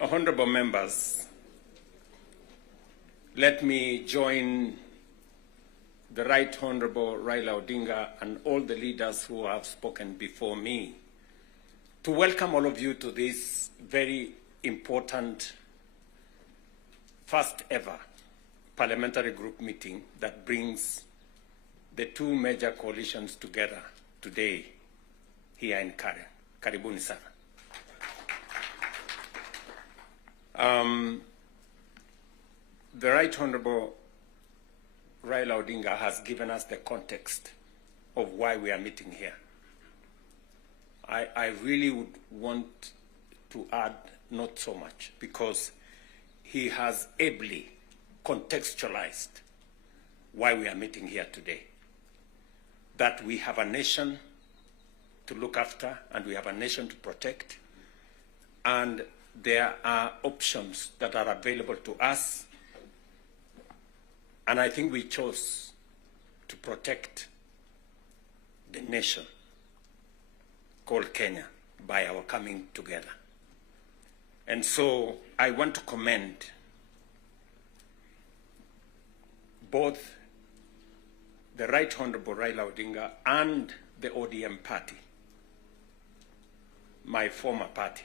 Honorable members, let me join the Right Honorable Raila Odinga and all the leaders who have spoken before me to welcome all of you to this very important first ever parliamentary group meeting that brings the two major coalitions together today here in Karen. Karibuni sana. The Right Honorable Raila Odinga has given us the context of why we are meeting here. I really would want to add not so much, because he has ably contextualized why we are meeting here today. That we have a nation to look after and we have a nation to protect, and there are options that are available to us, and I think we chose to protect the nation called Kenya by our coming together. And so I want to commend both the Right Honorable Raila Odinga and the ODM party, my former party,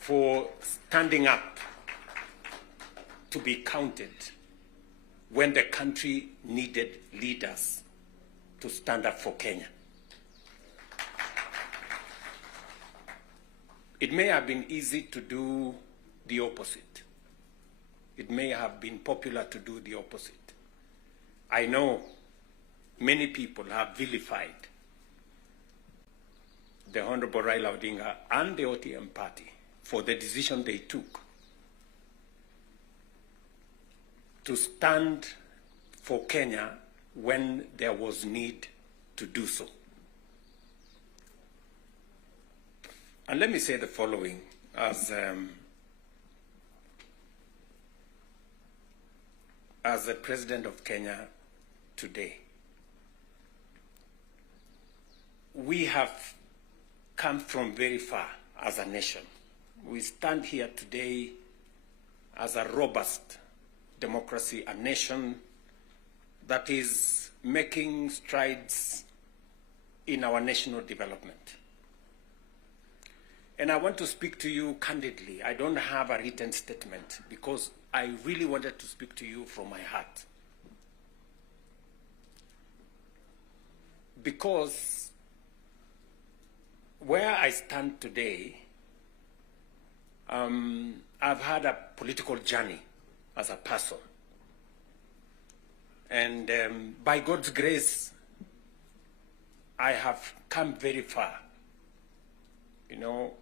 for standing up to be counted when the country needed leaders to stand up for Kenya. It may have been easy to do the opposite. It may have been popular to do the opposite. I know many people have vilified the Honorable Raila Odinga and the ODM party for the decision they took to stand for Kenya when there was need to do so. And let me say the following as the President of Kenya today. We have come from very far as a nation. We stand here today as a robust democracy, a nation that is making strides in our national development. And I want to speak to you candidly. I don't have a written statement because I really wanted to speak to you from my heart. Because where I stand today, I've had a political journey as a person. And by God's grace, I have come very far. You know,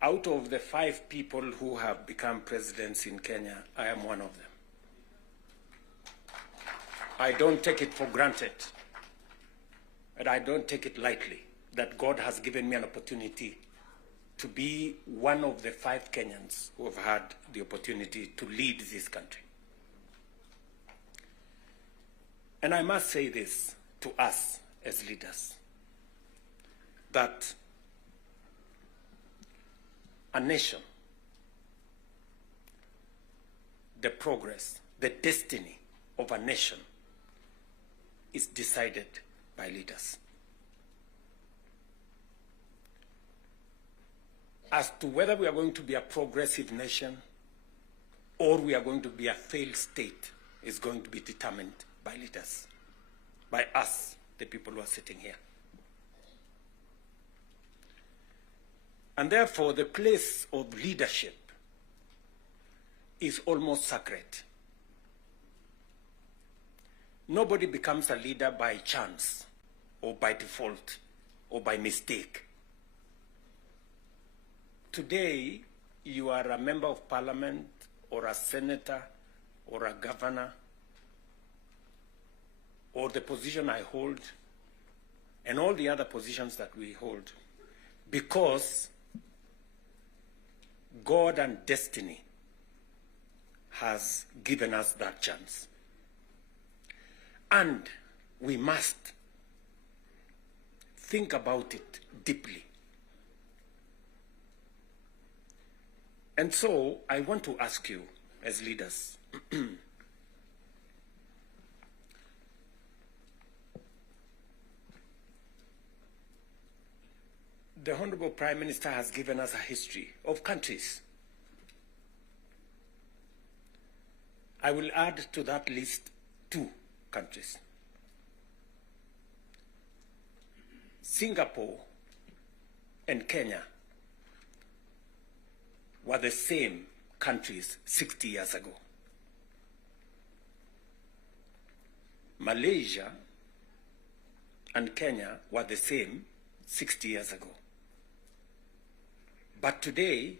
out of the 5 people who have become presidents in Kenya, I am one of them. I don't take it for granted, and I don't take it lightly that God has given me an opportunity to be one of the 5 Kenyans who have had the opportunity to lead this country. And I must say this to us as leaders, that a nation, the progress, the destiny of a nation is decided by leaders. As to whether we are going to be a progressive nation or we are going to be a failed state is going to be determined by leaders, by us, the people who are sitting here. And therefore, the place of leadership is almost sacred. Nobody becomes a leader by chance or by default or by mistake. Today, you are a member of parliament or a senator or a governor or the position I hold and all the other positions that we hold because God and destiny has given us that chance. And we must think about it deeply. And so I want to ask you as leaders, the Honorable Prime Minister has given us a history of countries. I will add to that list 2 countries. Singapore and Kenya were the same countries 60 years ago. Malaysia and Kenya were the same 60 years ago. But today,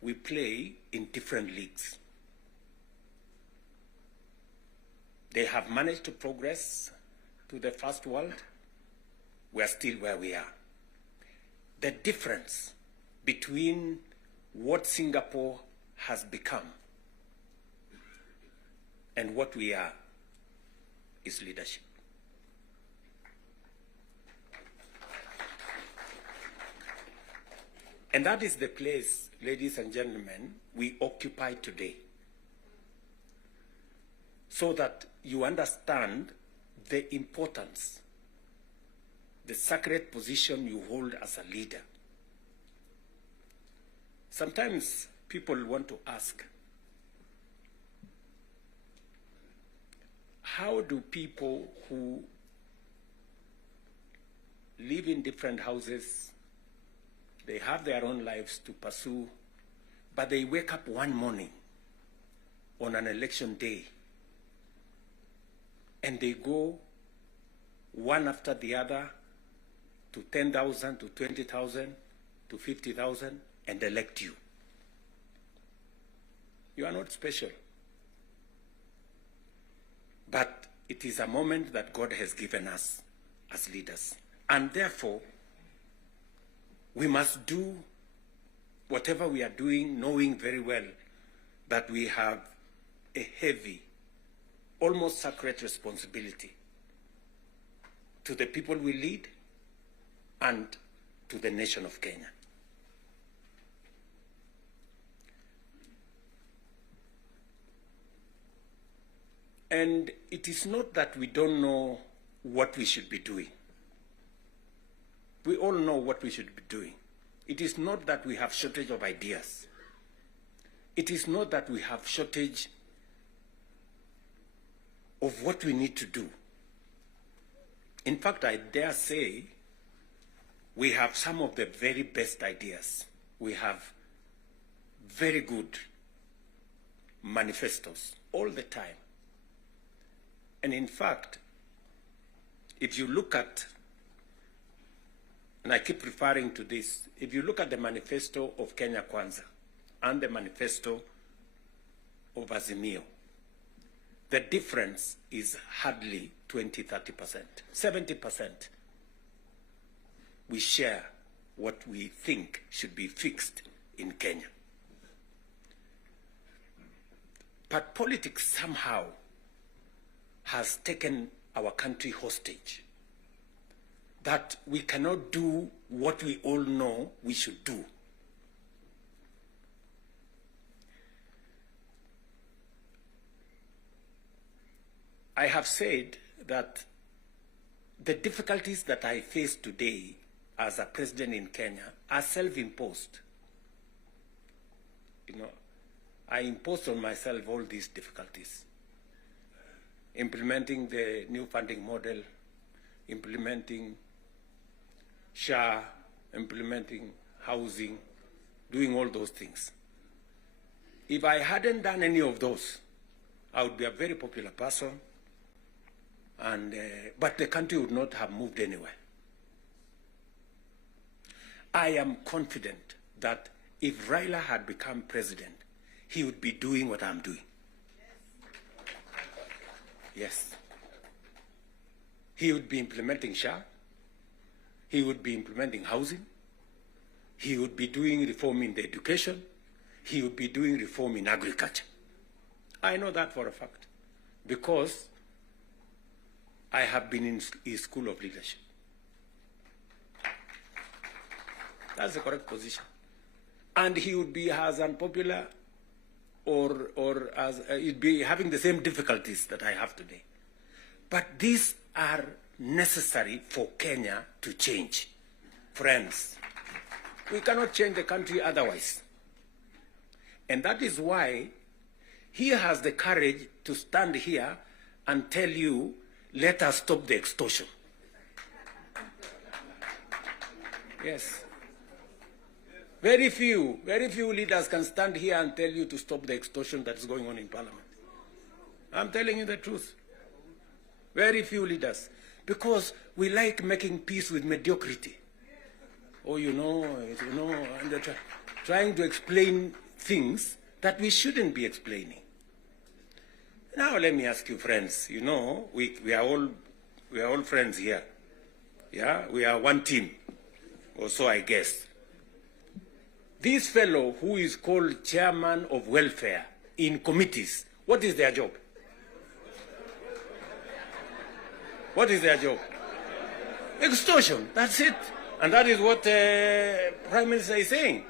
we play in different leagues. They have managed to progress to the first world. We are still where we are. The difference between what Singapore has become and what we are is leadership. And that is the place, ladies and gentlemen, we occupy today. So that you understand the importance, the sacred position you hold as a leader. Sometimes people want to ask, how do people who live in different houses, they have their own lives to pursue, but they wake up one morning on an election day and they go one after the other to 10,000, to 20,000, to 50,000 and elect you? You are not special. But it is a moment that God has given us as leaders. And therefore, we must do whatever we are doing, knowing very well that we have a heavy, almost sacred responsibility to the people we lead and to the nation of Kenya. And it is not that we don't know what we should be doing. We all know what we should be doing. It is not that we have shortage of ideas. It is not that we have shortage of what we need to do. In fact, I dare say we have some of the very best ideas. We have very good manifestos all the time. And in fact, if you look at, and I keep referring to this, if you look at the manifesto of Kenya Kwanza and the manifesto of Azimio, the difference is hardly 20-30%. 70% we share what we think should be fixed in Kenya. But politics somehow has taken our country hostage, that we cannot do what we all know we should do. I have said that the difficulties that I face today as a president in Kenya are self-imposed. You know, I imposed on myself all these difficulties. Implementing the new funding model, implementing SHA, implementing housing, doing all those things. If I hadn't done any of those, I would be a very popular person, and but the country would not have moved anywhere. I am confident that if Raila had become president, he would be doing what I'm doing. Yes. He would be implementing SHA. He would be implementing housing. He would be doing reform in the education. He would be doing reform in agriculture. I know that for a fact because I have been in his school of leadership. That's the correct position. and he would be as unpopular or as he'd be having the same difficulties that I have today. But these are necessary for Kenya to change. Friends, we cannot change the country otherwise. And that is why he has the courage to stand here and tell you, let us stop the extortion. Yes. Very few leaders can stand here and tell you to stop the extortion that is going on in Parliament. I'm telling you the truth. Very few leaders. Because we like making peace with mediocrity. Oh, you know, and they're trying to explain things that we shouldn't be explaining. Now let me ask you, friends, you know, we are all friends here. Yeah, we are one team, or so I guess. This fellow who is called chairman of welfare in committees, what is their job? What is their job? Extortion, that's it. And that is what Prime Minister is saying.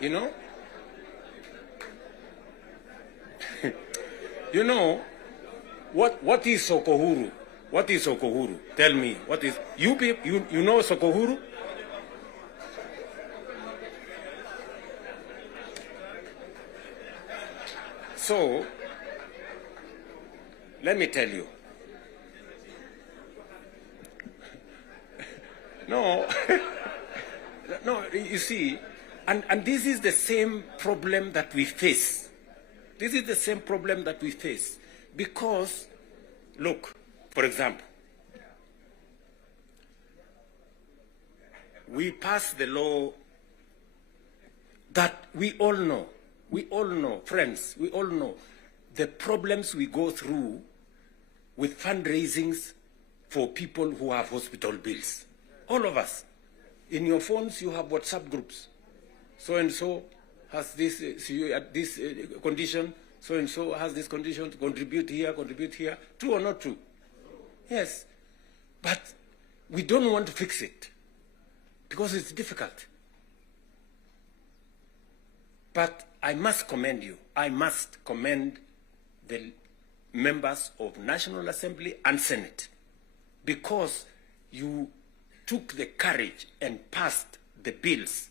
You know? You know, what is Sokohuru? What is Sokohuru? Tell me, what is, you know Sokohuru? So, let me tell you. No, no, you see, and this is the same problem that we face. This is the same problem that we face. Because, look, for example, we passed the law that we all know, friends, we all know the problems we go through with fundraisings for people who have hospital bills. All of us. In your phones, you have WhatsApp groups. So-and-so has this, this condition, so-and-so has this condition, to contribute here. True or not true? Yes. But we don't want to fix it because it's difficult. But I must commend you. I must commend the members of National Assembly and Senate because you took the courage and passed the bills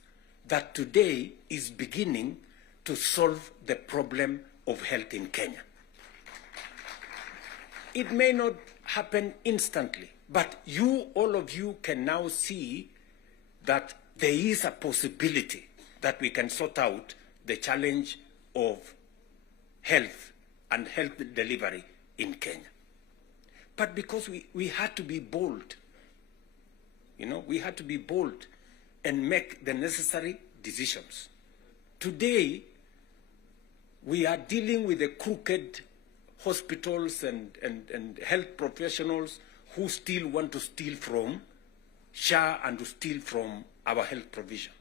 that today is beginning to solve the problem of health in Kenya. It may not happen instantly, but all of you can now see that there is a possibility that we can sort out the challenge of health and health delivery in Kenya. But because we had to be bold, you know, we had to be bold and make the necessary decisions. Today, we are dealing with the crooked hospitals and health professionals who still want to steal from SHA and to steal from our health provision.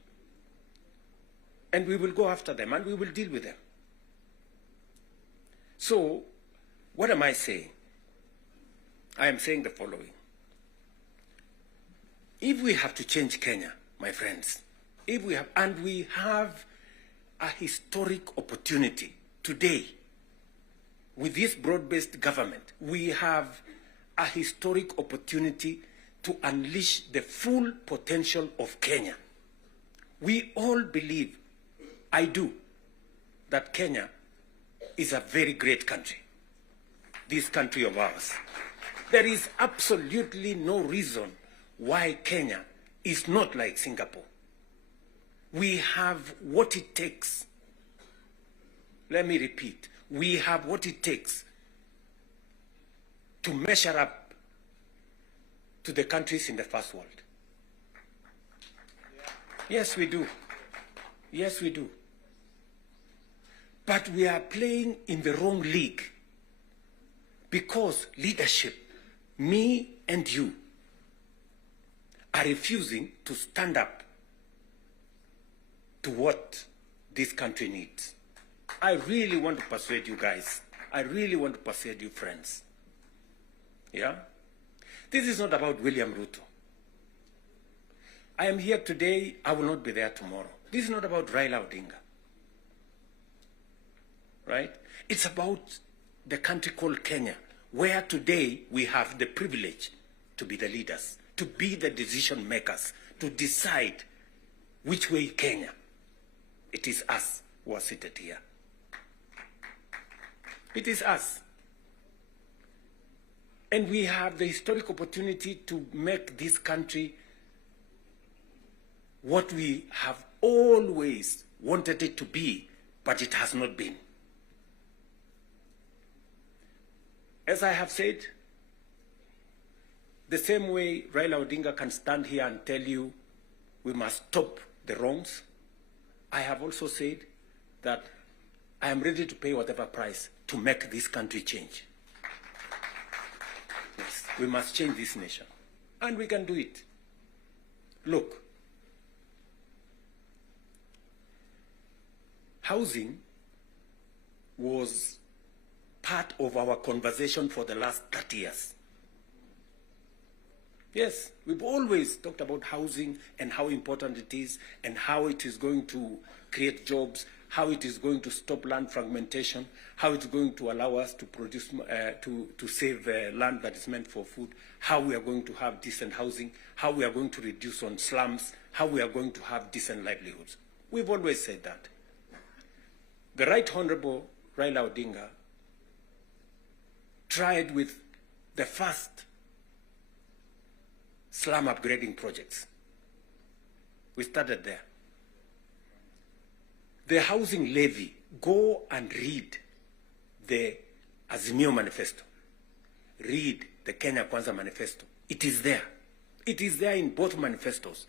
And we will go after them and we will deal with them. So, what am I saying? I am saying the following. If we have to change Kenya, my friends, we have a historic opportunity today with this broad-based government, we have a historic opportunity to unleash the full potential of Kenya. We all believe, I do, that Kenya is a very great country, this country of ours. There is absolutely no reason why Kenya is not like Singapore. We have what it takes. Let me repeat. We have what it takes to measure up to the countries in the first world. Yes, we do. Yes, we do. But we are playing in the wrong league because leadership, me and you, are refusing to stand up to what this country needs. I really want to persuade you guys. I really want to persuade you friends. Yeah? This is not about William Ruto. I am here today, I will not be there tomorrow. This is not about Raila Odinga, right? It's about the country called Kenya, where today we have the privilege to be the leaders, to be the decision makers, to decide which way Kenya. It is us who are seated here. It is us. And we have the historic opportunity to make this country what we have always wanted it to be, but it has not been. As I have said, the same way Raila Odinga can stand here and tell you we must stop the wrongs, I have also said that I am ready to pay whatever price to make this country change. Yes, we must change this nation, and we can do it. Look, housing was part of our conversation for the last 30 years. Yes, we've always talked about housing and how important it is and how it is going to create jobs, how it is going to stop land fragmentation, how it's going to allow us to produce, to save land that is meant for food, how we are going to have decent housing, how we are going to reduce on slums, how we are going to have decent livelihoods. We've always said that. The Right Honorable Raila Odinga tried with the first slum upgrading projects. We started there. The housing levy, go and read the Azimio Manifesto. Read the Kenya Kwanza Manifesto. It is there. It is there in both manifestos.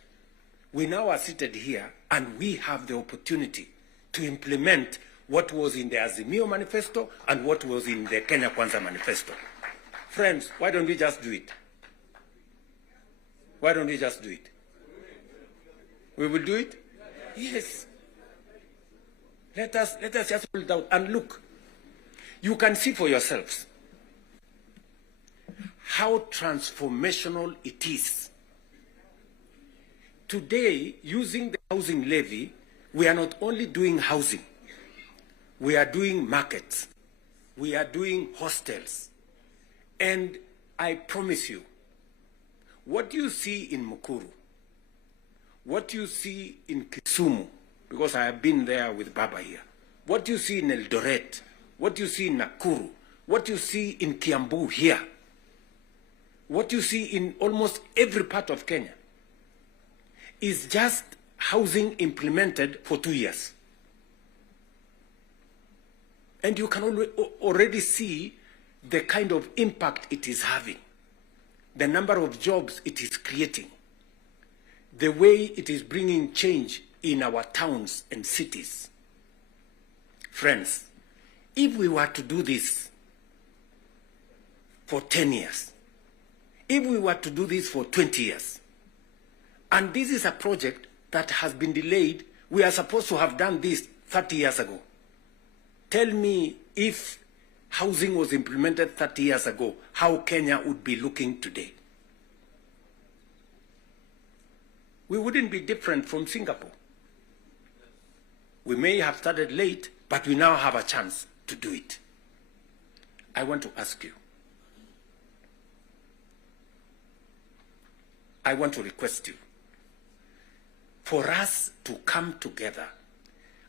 We now are seated here and we have the opportunity to implement what was in the Azimio Manifesto and what was in the Kenya Kwanza Manifesto. Friends, why don't we just do it? Why don't we just do it? We will do it? Yes. Let us just hold it out and look. You can see for yourselves how transformational it is. Today, using the housing levy, we are not only doing housing, we are doing markets, we are doing hostels. And I promise you, what you see in Mukuru, what you see in Kisumu, because I have been there with Baba here, what you see in Eldoret, what you see in Nakuru, what you see in Kiambu here, what you see in almost every part of Kenya, is just housing implemented for 2 years. And you can already see the kind of impact it is having, the number of jobs it is creating, the way it is bringing change in our towns and cities. Friends, if we were to do this for 10 years, if we were to do this for 20 years, and this is a project that has been delayed, we are supposed to have done this 30 years ago. Tell me, if housing was implemented 30 years ago, how Kenya would be looking today. We wouldn't be different from Singapore. We may have started late, but we now have a chance to do it. I want to ask you, I want to request you, for us to come together.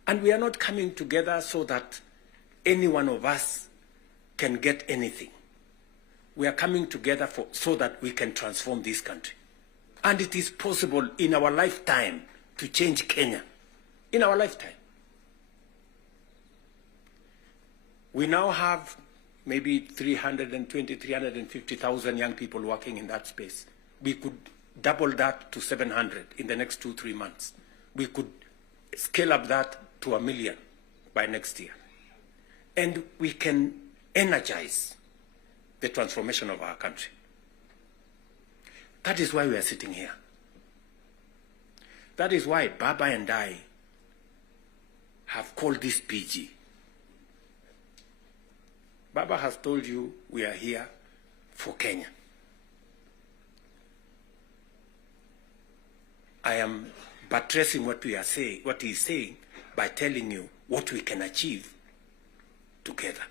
And we are not coming together so that any one of us can get anything. We are coming together so that we can transform this country. And it is possible in our lifetime to change Kenya. In our lifetime. We now have maybe 320, 350,000 young people working in that space. We could double that to 700 in the next 2-3 months. We could scale up that to 1 million by next year. And we can energize the transformation of our country. That is why we are sitting here. That is why Baba and I have called this PG. Baba has told you we are here for Kenya. I am buttressing what we are saying, what he is saying, by telling you what we can achieve together.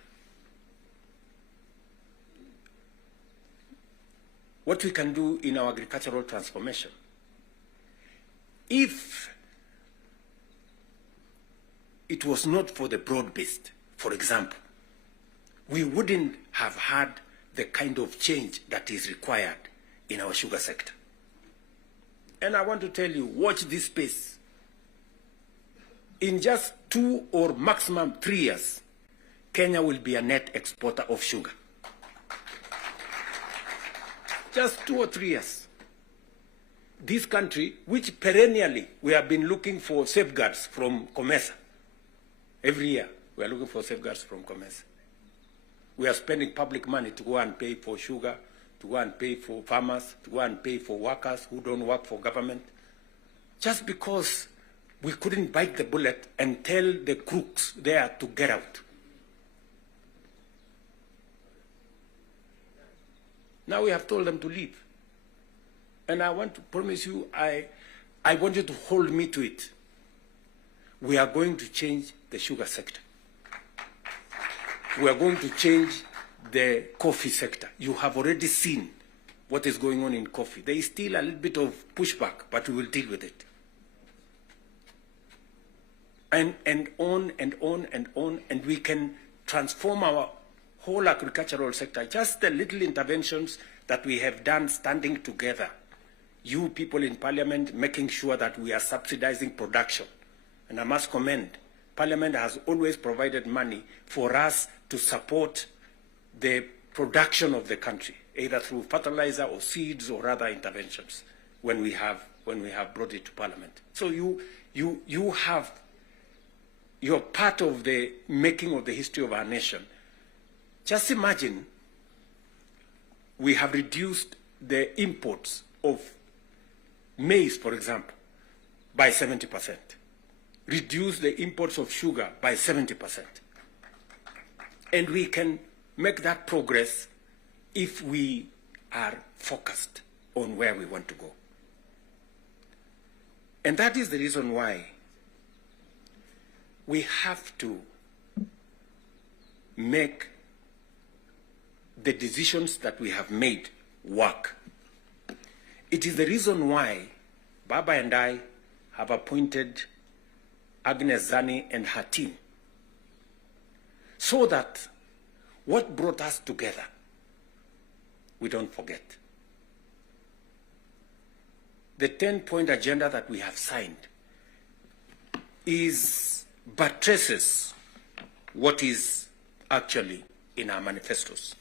What we can do in our agricultural transformation. If it was not for the broad-based, for example, we wouldn't have had the kind of change that is required in our sugar sector. And I want to tell you, watch this space. In just 2 or maximum 3 years, Kenya will be a net exporter of sugar. Just 2 or 3 years. This country, which perennially we have been looking for safeguards from COMESA. Every year, we are looking for safeguards from COMESA. We are spending public money to go and pay for sugar, to go and pay for farmers, to go and pay for workers who don't work for government, just because we couldn't bite the bullet and tell the crooks there to get out. Now we have told them to leave. And I want to promise you, I want you to hold me to it. We are going to change the sugar sector. We are going to change the coffee sector. You have already seen what is going on in coffee. There is still a little bit of pushback, but we will deal with it. And on and on and on, and we can transform our whole agricultural sector. Just the little interventions that we have done standing together, you people in Parliament making sure that we are subsidizing production. And I must commend, Parliament has always provided money for us to support the production of the country, either through fertilizer or seeds or other interventions when we have brought it to Parliament. So you're part of the making of the history of our nation. Just imagine we have reduced the imports of maize, for example, by 70%. Reduced the imports of sugar by 70%. And we can make that progress if we are focused on where we want to go. And that is the reason why we have to make the decisions that we have made work. It is the reason why Baba and I have appointed Agnes Zani and her team, so that what brought us together, we don't forget. The 10-point agenda that we have signed buttresses what is actually in our manifestos.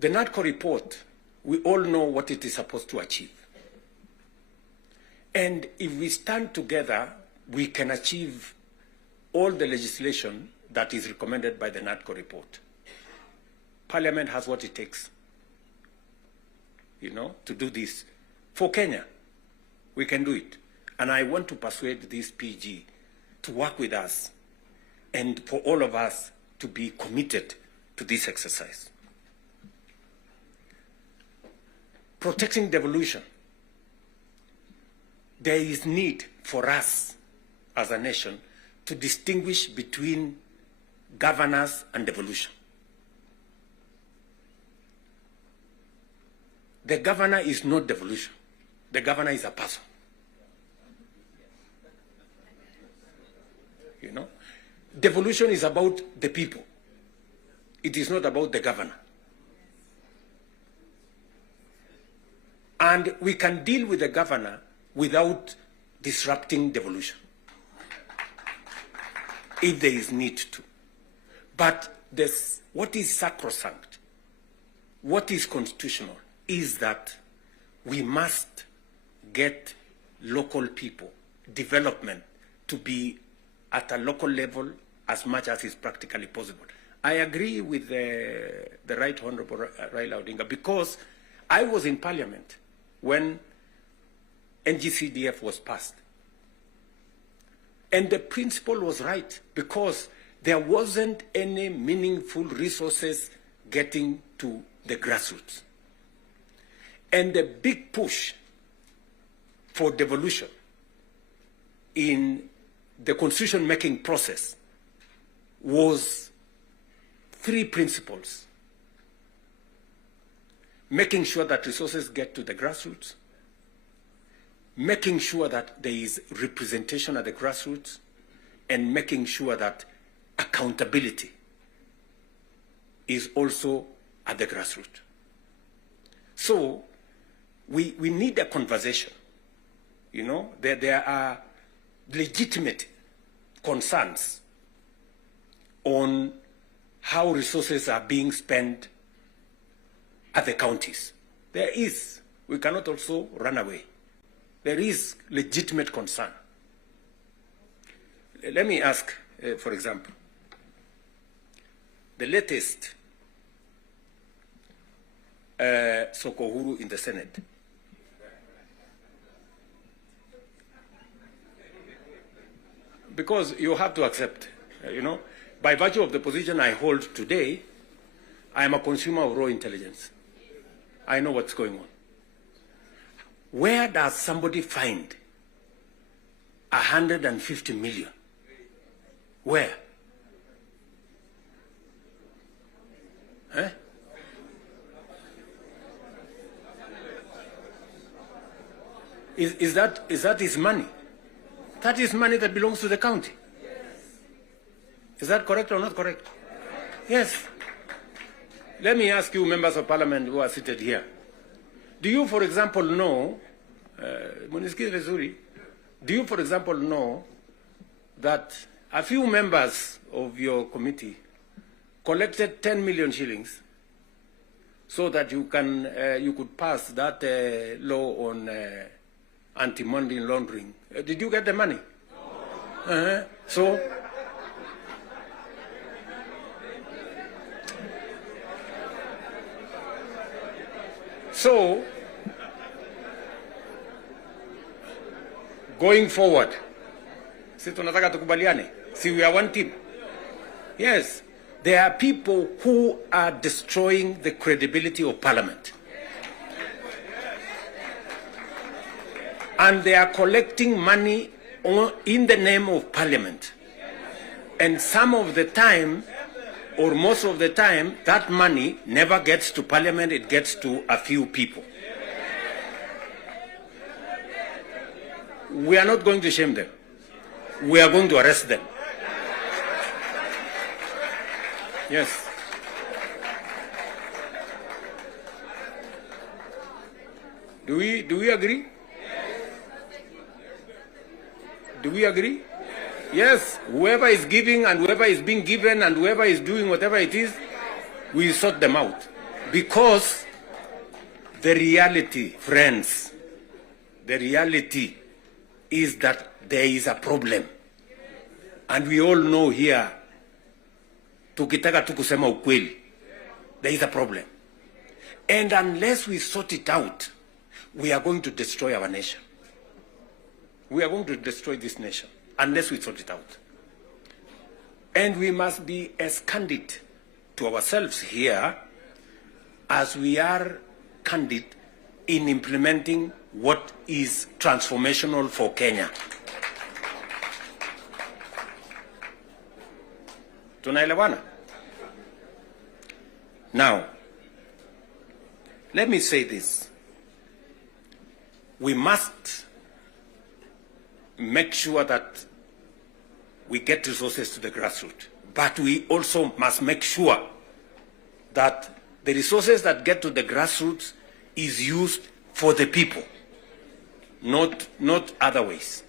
The NADCO report, we all know what it is supposed to achieve. And if we stand together, we can achieve all the legislation that is recommended by the NADCO report. Parliament has what it takes, to do this. For Kenya, we can do it. And I want to persuade this PG to work with us and for all of us to be committed to this exercise. Protecting devolution. There is need for us as a nation to distinguish between governance and devolution. The governor is not devolution. The governor is a person. Devolution is about the people. It is not about the governor. And we can deal with the governor without disrupting devolution, if there is need to. But what is sacrosanct, what is constitutional, is that we must get local people, development, to be at a local level as much as is practically possible. I agree with the Right Honorable Raila Odinga, because I was in Parliament when NGCDF was passed. And the principle was right, because there wasn't any meaningful resources getting to the grassroots. And the big push for devolution in the constitution-making process was three principles: making sure that resources get to the grassroots, making sure that there is representation at the grassroots, and making sure that accountability is also at the grassroots. So we need a conversation. You know, there are legitimate concerns on how resources are being spent at the counties. There is. We cannot also run away. There is legitimate concern. Let me ask, for example, the latest Sokohuru in the Senate. Because you have to accept, you know, by virtue of the position I hold today, I am a consumer of raw intelligence. I know what's going on. Where does somebody find 150 million? Where? Eh? Is that his money? That is money that belongs to the county. Is that correct or not correct? Yes. Let me ask you, members of parliament who are seated here. Do you, for example, know, do you, for example, know that a few members of your committee collected 10 million shillings so that you could pass that law on anti-money laundering? Did you get the money? No. So, going forward, si tunataka tukubaliane, si we are one team. Yes, there are people who are destroying the credibility of Parliament. And they are collecting money in the name of Parliament. And some of the time, or most of the time, that money never gets to Parliament, it gets to a few people. We are not going to shame them. We are going to arrest them. Yes. Do we agree? Do we agree? Yes, whoever is giving and whoever is being given and whoever is doing whatever it is, we sort them out. Because the reality, friends, the reality is that there is a problem. And we all know here, tukitaka tu kusema ukweli, there is a problem. And unless we sort it out, we are going to destroy our nation. We are going to destroy this nation unless we sort it out. And we must be as candid to ourselves here as we are candid in implementing what is transformational for Kenya. Tunaelewana? Now, let me say this. We must make sure that we get resources to the grassroots. But we also must make sure that the resources that get to the grassroots is used for the people, not other ways.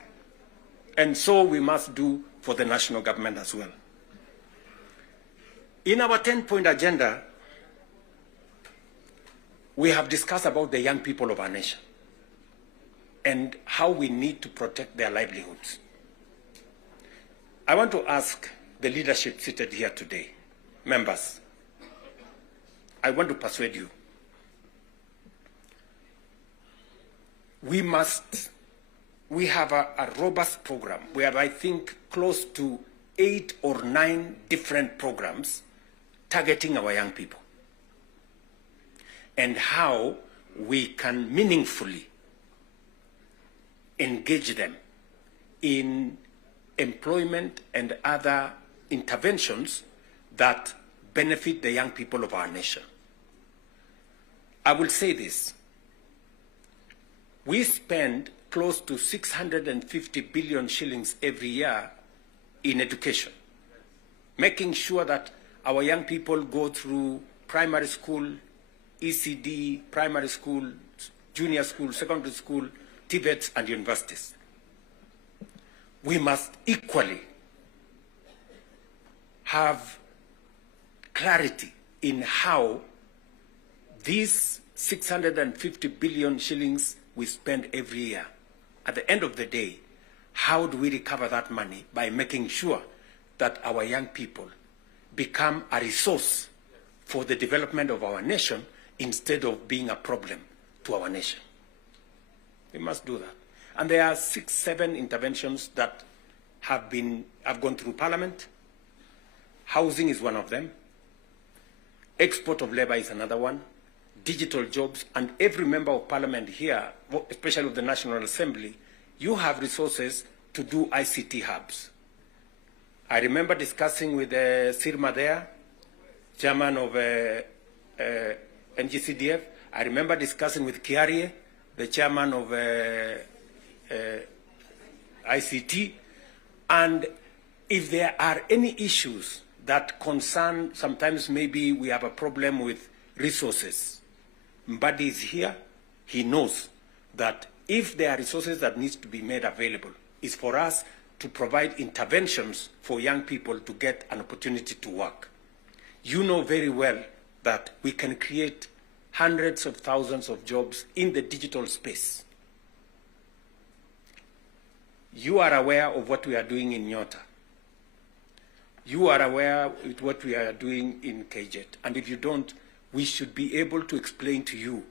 And so we must do for the national government as well. In our 10-point agenda, we have discussed about the young people of our nation and how we need to protect their livelihoods. I want to ask the leadership seated here today, members, I want to persuade you. We have a robust program. We have, I think, close to 8 or 9 different programs targeting our young people and how we can meaningfully engage them in employment and other interventions that benefit the young people of our nation. I will say this. We spend close to 650 billion shillings every year in education, making sure that our young people go through primary school, ECD, primary school, junior school, secondary school, TVETs, and universities. We must equally have clarity in how these 650 billion shillings we spend every year, at the end of the day, how do we recover that money? By making sure that our young people become a resource for the development of our nation instead of being a problem to our nation. We must do that. And there are 6, 7 interventions that have gone through Parliament. Housing is one of them. Export of labor is another one. Digital jobs, and every member of Parliament here, especially of the National Assembly, you have resources to do ICT hubs. I remember discussing with Sirma there, chairman of NGCDF. I remember discussing with Kiarie, the chairman of ICT. And if there are any issues that concern, sometimes maybe we have a problem with resources, Mbadi is here. He knows that if there are resources that need to be made available, it's for us to provide interventions for young people to get an opportunity to work. You know very well that we can create hundreds of thousands of jobs in the digital space. You are aware of what we are doing in Nyota. You are aware of what we are doing in KJet. And if you don't, we should be able to explain to you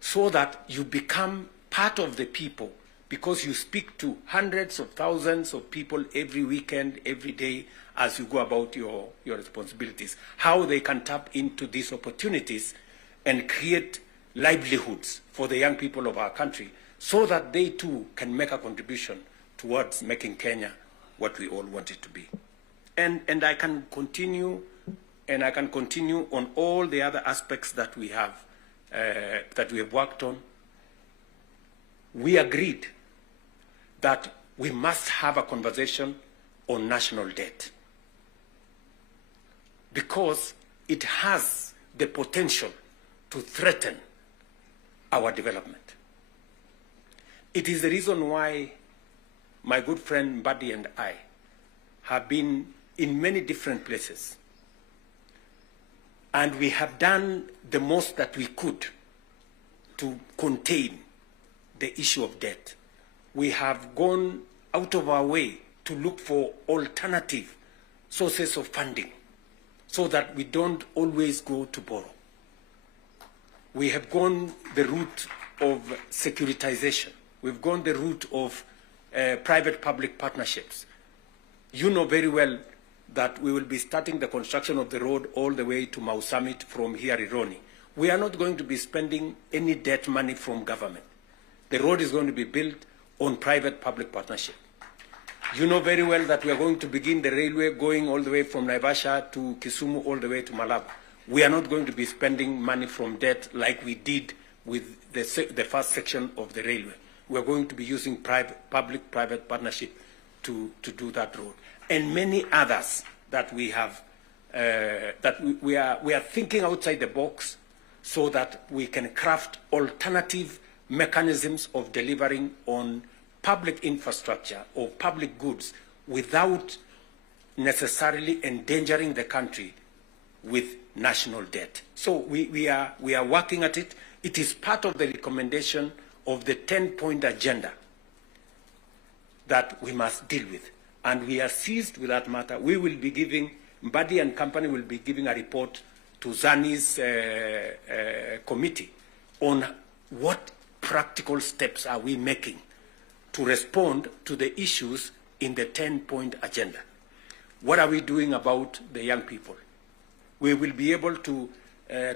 so that you become part of the people, because you speak to hundreds of thousands of people every weekend, every day, as you go about your responsibilities, how they can tap into these opportunities and create livelihoods for the young people of our country so that they too can make a contribution towards making Kenya what we all want it to be. And I can continue, and I can continue on all the other aspects that we have worked on. We agreed that we must have a conversation on national debt because it has the potential to threaten our development. It is the reason why my good friend Mbadi and I have been in many different places, and we have done the most that we could to contain the issue of debt. We have gone out of our way to look for alternative sources of funding so that we don't always go to borrow. We have gone the route of securitization. We've gone the route of private-public partnerships. You know very well that we will be starting the construction of the road all the way to Mau Summit from here, Ironi. We are not going to be spending any debt money from government. The road is going to be built on private-public partnership. You know very well that we are going to begin the railway going all the way from Naivasha to Kisumu all the way to Malaba. We are not going to be spending money from debt like we did with the first section of the railway. We are going to be using public-private partnership to do that road. And many others that we have, we are thinking outside the box so that we can craft alternative mechanisms of delivering on public infrastructure or public goods without necessarily endangering the country with national debt. So we are working at it. It is part of the recommendation of the 10-point agenda that we must deal with. And we are seized with that matter. We will be giving, Mbadi and company will be giving a report to Zani's committee on what practical steps are we making to respond to the issues in the 10-point agenda. What are we doing about the young people? We will be able to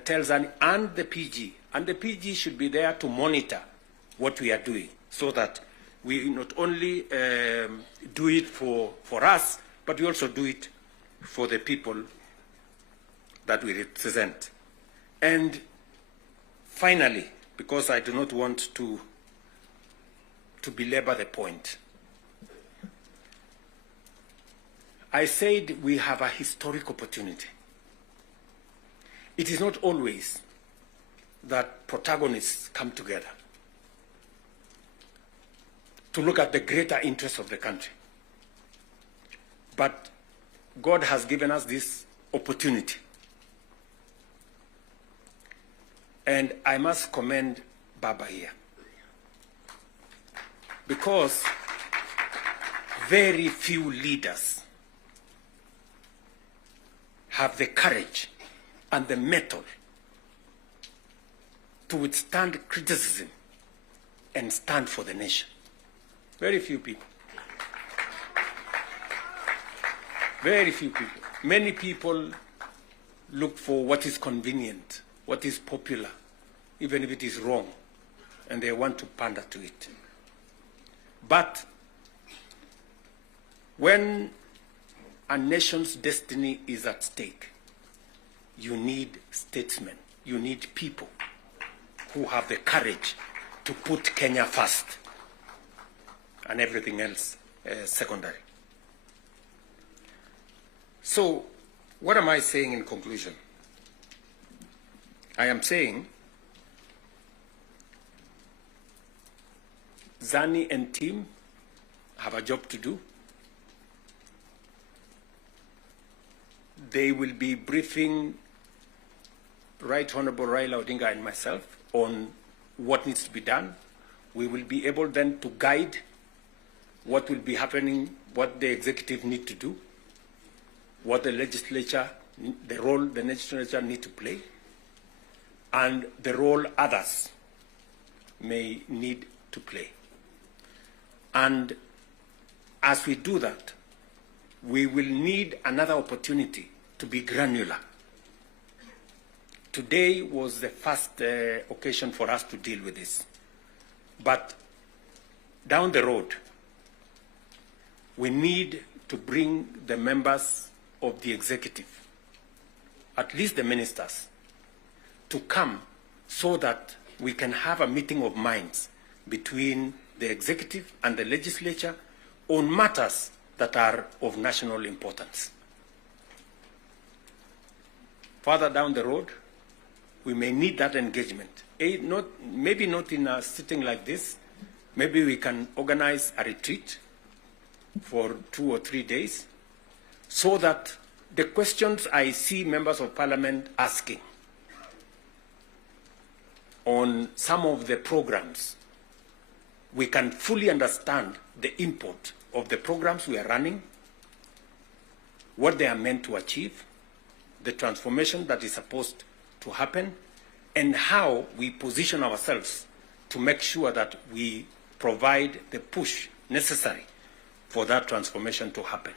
tell Zani and the PG And the PG should be there to monitor what we are doing so that we not only do it for us, but we also do it for the people that we represent. And finally, because I do not want to belabor the point, I said we have a historic opportunity. It is not always that protagonists come together to look at the greater interests of the country. But God has given us this opportunity. And I must commend Baba here, because very few leaders have the courage and the mettle to withstand criticism and stand for the nation. Very few people. Very few people. Many people look for what is convenient, what is popular, even if it is wrong, and they want to pander to it. But when a nation's destiny is at stake, you need statesmen, you need people who have the courage to put Kenya first and everything else secondary. So, what am I saying in conclusion? I am saying Zani and team have a job to do. They will be briefing Right Honorable Raila Odinga and myself on what needs to be done. We will be able then to guide what will be happening, what the executive need to do, what the legislature, the role the legislature need to play, and the role others may need to play. And as we do that, we will need another opportunity to be granular. Today was the first occasion for us to deal with this. But down the road, we need to bring the members of the executive, at least the ministers, to come so that we can have a meeting of minds between the executive and the legislature on matters that are of national importance. Further down the road, we may need that engagement. Maybe not in a sitting like this. Maybe we can organize a retreat for 2 or 3 days so that the questions I see members of parliament asking on some of the programs, we can fully understand the import of the programs we are running, what they are meant to achieve, the transformation that is supposed to happen, and how we position ourselves to make sure that we provide the push necessary for that transformation to happen.